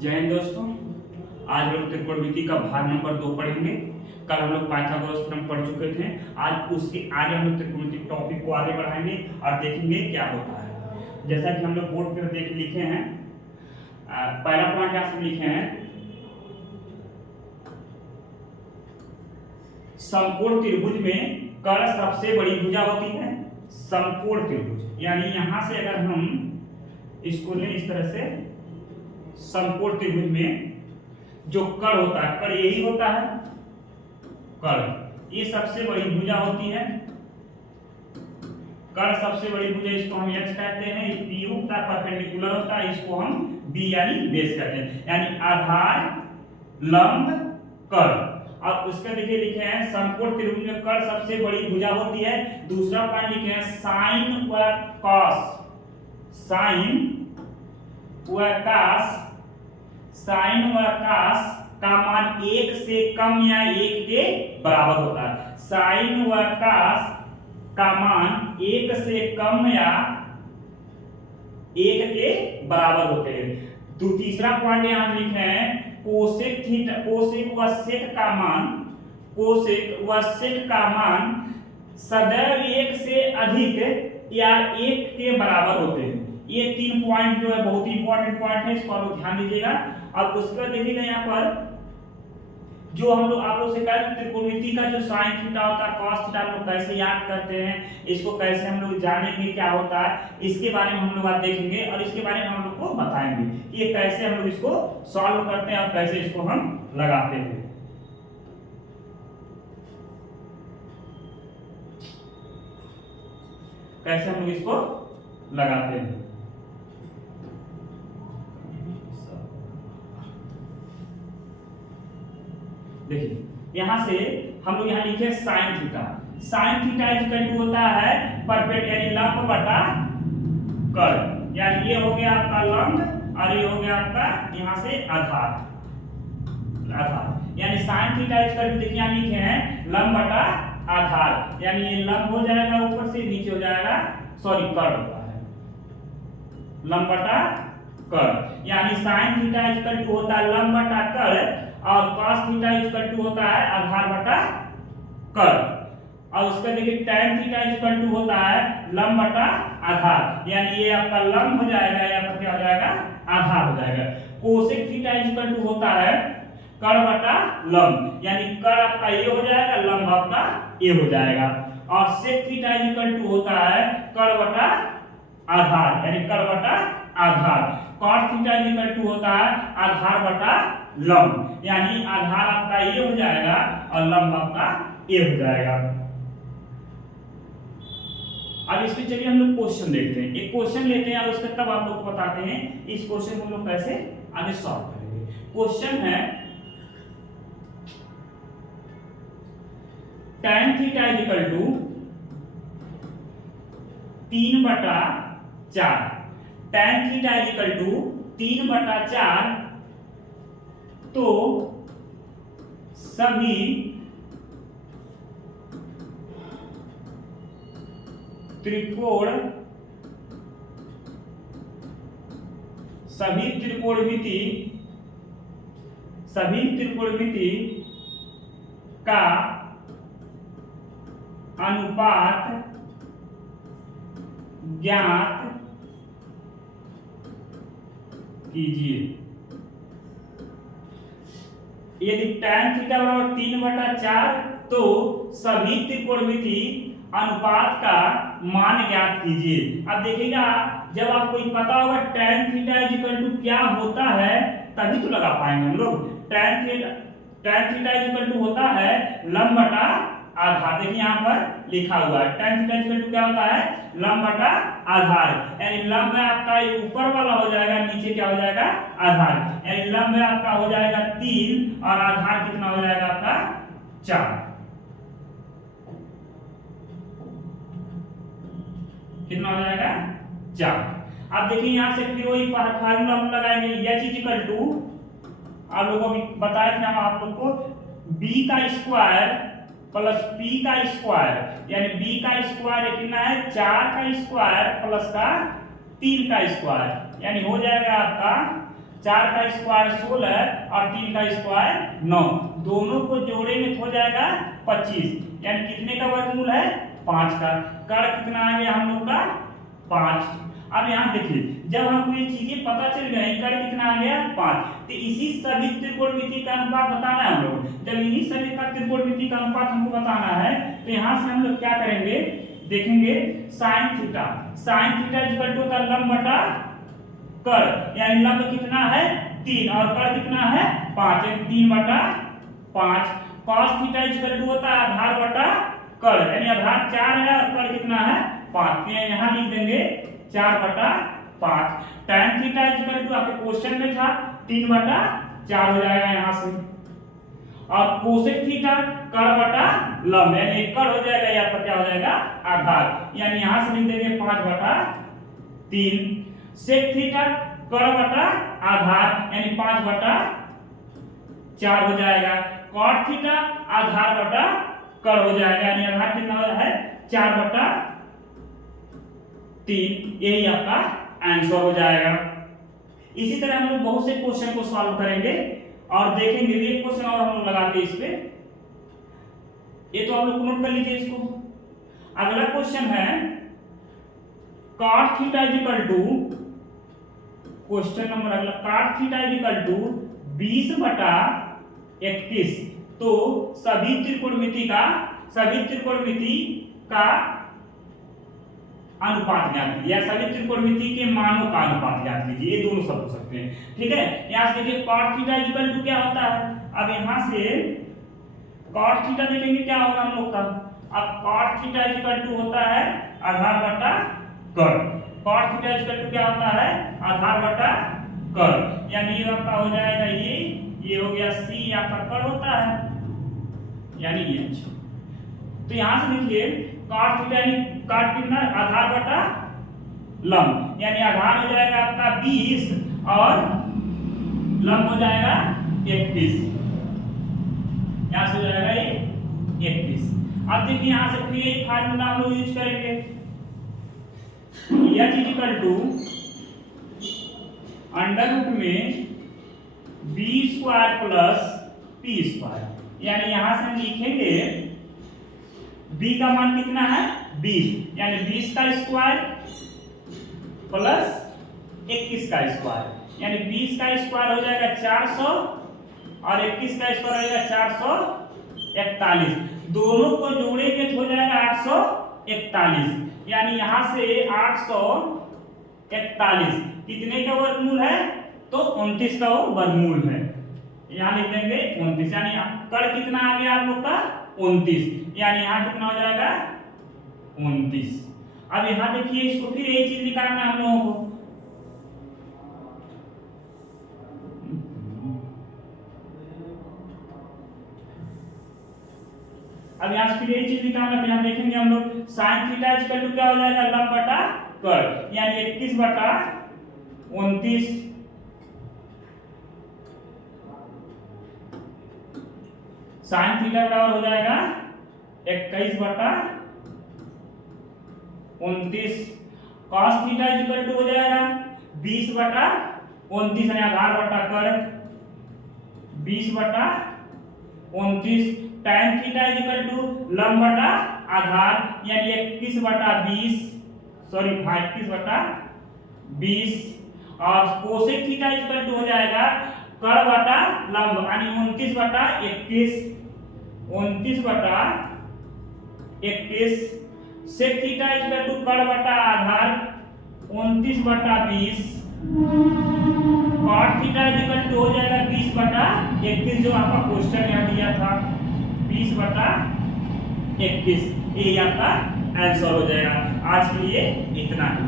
जय हिंद दोस्तों। आज हम लोग त्रिकोणमिति का भाग नंबर 2 पढ़ेंगे। कल हम लोग पाइथागोरस थ्योरम पढ़ चुके थे। आज हम लोग त्रिकोणमिति टॉपिक को आगे बढ़ाएंगे और देखेंगे क्या होता है। जैसा कि हम लोग बोर्ड पर देख लिखे हैं, पहला पॉइंट यहाँ से लिखे हैं, समकोण त्रिभुज में कर्ण सबसे बड़ी भुजा होती है। समकोण त्रिभुज यानी यहां से अगर हम इसको लें इस तरह से, समकोण त्रिभुज में जो कर्ण होता है, कर्ण यही होता है, कर्ण ये सबसे बड़ी भुजा होती है। कर्ण सबसे बड़ी भुजा, इसको हम x कहते हैं, PU का परपेंडिकुलर होता है, इसको हम B यानी बेस कहते हैं, यानी आधार लंब कर्ण। और उसके देखिए लिखे हैं समकोण त्रिभुज में कर्ण सबसे बड़ी भुजा होती है। दूसरा पॉइंट लिखे हैं साइन व कॉस, साइन व कॉस, साइन व कॉस का मान 1 से कम या 1 के बराबर होता है। साइन व कॉस का मान 1 से कम या 1 के बराबर होते हैं। तो तीसरा पॉइंट यहां लिखे हैं कोसेक थीटा, कोसेक व सेक का मान, कोसेक व सेक का मान सदैव 1 से अधिक या 1 के बराबर होते हैं। ये 3 पॉइंट जो है बहुत ही इंपॉर्टेंट पॉइंट है, इसको आप ध्यान दीजिएगा। और उसके बाद देखिएगा यहाँ पर जो हम लोग आप लोग से कहा त्रिकोणमिति का जो साइन थीटा होता है, कॉस थीटा हम लोग कैसे याद करते हैं, इसको कैसे हम लोग जानेंगे क्या होता है, इसके बारे में हम लोग आज देखेंगे और इसके बारे में हम लोग को बताएंगे कि ये कैसे हम लोग इसको सॉल्व करते हैं और कैसे इसको हम लगाते हैं। कैसे हम लोग इसको लगाते हैं। देखिए यहां से हम लोग यहां लिखे sine theta, sine theta equal to होता है परपेंडिकुलर यानी लंब बटा कर्ण, यानी ये हो गया आपका लंब और ये हो गया आपका यहां से आधार, आधार यानी साइन थीटा इक्वल टू देखिए यहां लिखे हैं लंब बटा आधार, यानी ये लंब हो जाएगा ऊपर से, नीचे हो जाएगा सॉरी कर्ण होता है लंब बटा कर्ण, यानी साइन थीटा इक्वल टू होता है लंब बटा कर्ण और cos थीटा इक्वल टू होता है आधार बटा कर्ण। और उसका देखिए tan थीटा इक्वल टू होता है लंब बटा आधार, यानी ये आपका लंब हो जाएगा, या पर क्या हो जाएगा आधार हो जाएगा। कोसेक थीटा इक्वल टू होता है कर्ण बटा लंब, यानी कर्ण आपका ये हो जाएगा, लंब आपका ये हो जाएगा। और सेक थीटा इक्वल टू होता है कर्ण बटा आधार, यानी कर्ण बटा आधार। cos थीटा इक्वल टू होता है आधार बटा लंब, यानी आधार आपका ये हो जाएगा और लंब आपका ये हो जाएगा। अब इसमें चलिए हम लोग क्वेश्चन देखते हैं, एक क्वेश्चन लेते हैं और उसके तब आप लोग को बताते हैं इस क्वेश्चन को हम लोग कैसे आगे सॉल्व करेंगे। क्वेश्चन है tan theta equal to 3/4, tan theta equal to 3/4, तो सभी त्रिकोणमिति का अनुपात ज्ञात कीजिए। यदि tan थीटा बराबर 3/4 तो सभी त्रिकोणमिति अनुपात का मान ज्ञात कीजिए। अब देखिएगा जब आपको पता होगा tan थीटा इक्वल टू क्या होता है तभी तो लगा पाएंगे हम लोग। tan थीटा इक्वल टू होता है लंब बटा आधार, देखिए यहाँ पर लिखा हुआ है tan थीटा इक्वल टू क्या होता है लंब बटा आधार, यानी लंब आपका ऊपर वाला हो जाएगा, नीचे क्या हो जाएगा आधार, यानी लंब आपका हो जाएगा 3 और आधार कितना हो जाएगा आपका 4, कितना हो जाएगा 4। अब देखिए यहां से फिर वही फार्मूला हम लगाएंगे h इक्वल टू, आप लोगों को बताया था आप लोग को b का स्क्वायर प्लस p का स्क्वायर, यानी b का स्क्वायर कितना है 4 का स्क्वायर प्लस का 3 का स्क्वायर, यानी हो जाएगा आपका 4 का स्क्वायर 16 और 3 का स्क्वायर 9, दोनों को जोड़ेंगे तो हो जाएगा 25, यानी कितने का वर्गमूल है 5 का। कर कितना आ गया हम लोग का 5। अब यहाँ देखिए जब हमको ये चीजें पता चल गई, कर कितना आ गया 5, तो इसी सभी त्रिकोणमिति का अनुपात बताना है हम लोग। जब इन्हीं सभी का त्रिकोणमिति का अनुपात हमको बताना है तो यहाँ से हम लोग क्या करेंगे, देखेंगे साइन थीटा इक्वल टू होता है लंब बटा कर, यानी लंब कितना है 3 और कर कितना है 5, यानी 3 बटा 5। कॉस थीटा इक्वल टू होता है आधार बटा कर, यानी आधार 4 है और कर कितना है 5, यहाँ लिख देंगे 4 बटा 5। tan थीटा इक्वल टू आपके क्वेश्चन में था 3 बटा 4 हो जाएगा यहाँ से, और कोसेक थीटा कर बटा लंब, यानी कर हो जाएगा, यहाँ पर क्या हो जाएगा आधार, यानी यहाँ से लिख देंगे 5 बटा 3। सेक थीटा कर बटा आधार, यानी 5 बटा 4 हो जाएगा। कॉट थीटा आधार बटा कर हो जाएगा, यानी आधार कितना है 4 बटा 3, यही आपका आंसर हो जाएगा। इसी तरह हम लोग बहुत से क्वेश्चन को सॉल्व करेंगे और देखेंगे। एक क्वेश्चन और हम लोग लगाते हैं इस पे, ये तो आप लोग नोट कर लीजिए इसको। अगला क्वेश्चन है cot theta equal to, question number अगला, cot थीटा इक्वल टू 20 बटा 31। तो सभी त्रिकोणमिति का अनुपात ज्ञात कीजिए, या सभी त्रिकोणमिति के मानों का अनुपात ज्ञात कीजिए, ये दोनों सब हो सकते हैं। ठीक है, यहाँ से देखिए cot थीटा इक्वल टू क्या होता है, अब यहाँ से cot थीटा देखेंगे क्या होगा हम लोग का। अब cot थीटा इक्वल टू होता है आधार बटा कर, cot थीटा इक्वल टू क्या होता है आधार बटा कर, यानी ये आपका हो जाएगा ये हो गया c आपका कर होता है, यानी ये। अच्छा, तो यहाँ से देखिए cot थीटा यानी cot कितना आधार बटा लंब, यानी आधार हो जाएगा आपका 20 और लंब हो जाएगा 31, यहाँ से हो जाएगा ये 31। अब देखिए यहाँ से फिर यही फार्मूला हम लोग यूज करेंगे, h equal to under root में b square plus p square, यानी यहाँ से हम लिखेंगे b का मान कितना है 20, यानी 20 का स्क्वायर प्लस 21 का स्क्वायर, यानी 20 का स्क्वायर हो जाएगा 400 और 21 का स्क्वायर हो जाएगा 441, दोनों को जोड़ेंगे तो हो जाएगा 841, यानी यहाँ से 841 कितने का वर्गमूल है, तो 29 का वो वर्गमूल है, यहाँ लिख देंगे 29, यानी कर कितना आ गया आप लोग का 29, यानी यहाँ कितना हो जाएगा 29। अब यहाँ देखिए इसको फिर एक चीज निकालना है हम लोगों को, अब यहाँ से फिर एक चीज निकालना, तो यहाँ देखेंगे हम लोग साइन थीटा इक्वल टू क्या हो जाएगा लंब बटा कर, यानी 21 बटा 29, साइन थीटा बराबर हो जाएगा 21 बटा 29, कॉस थीटा इक्वल टू हो जाएगा 20 बटा 29, यानी आधार बटा कर 20 बटा 29, tan थीटा इक्वल टू लंब बटा आधार, यानी 21 बटा 20, सॉरी 21 बटा 20, और कोसेक थीटा इक्वल टू हो जाएगा कर बटा लंब, यानी 29 बटा 21, 29 बटा 21, सेक थीटा इक्वल टू कर बटा आधार 29 बटा 20, कॉट थीटा इक्वल टू हो जाएगा 20 बटा 21, जो आपका क्वेश्चन यहाँ दिया था 20 बटा 21, ये आपका आंसर हो जाएगा। आज के लिए इतना ही।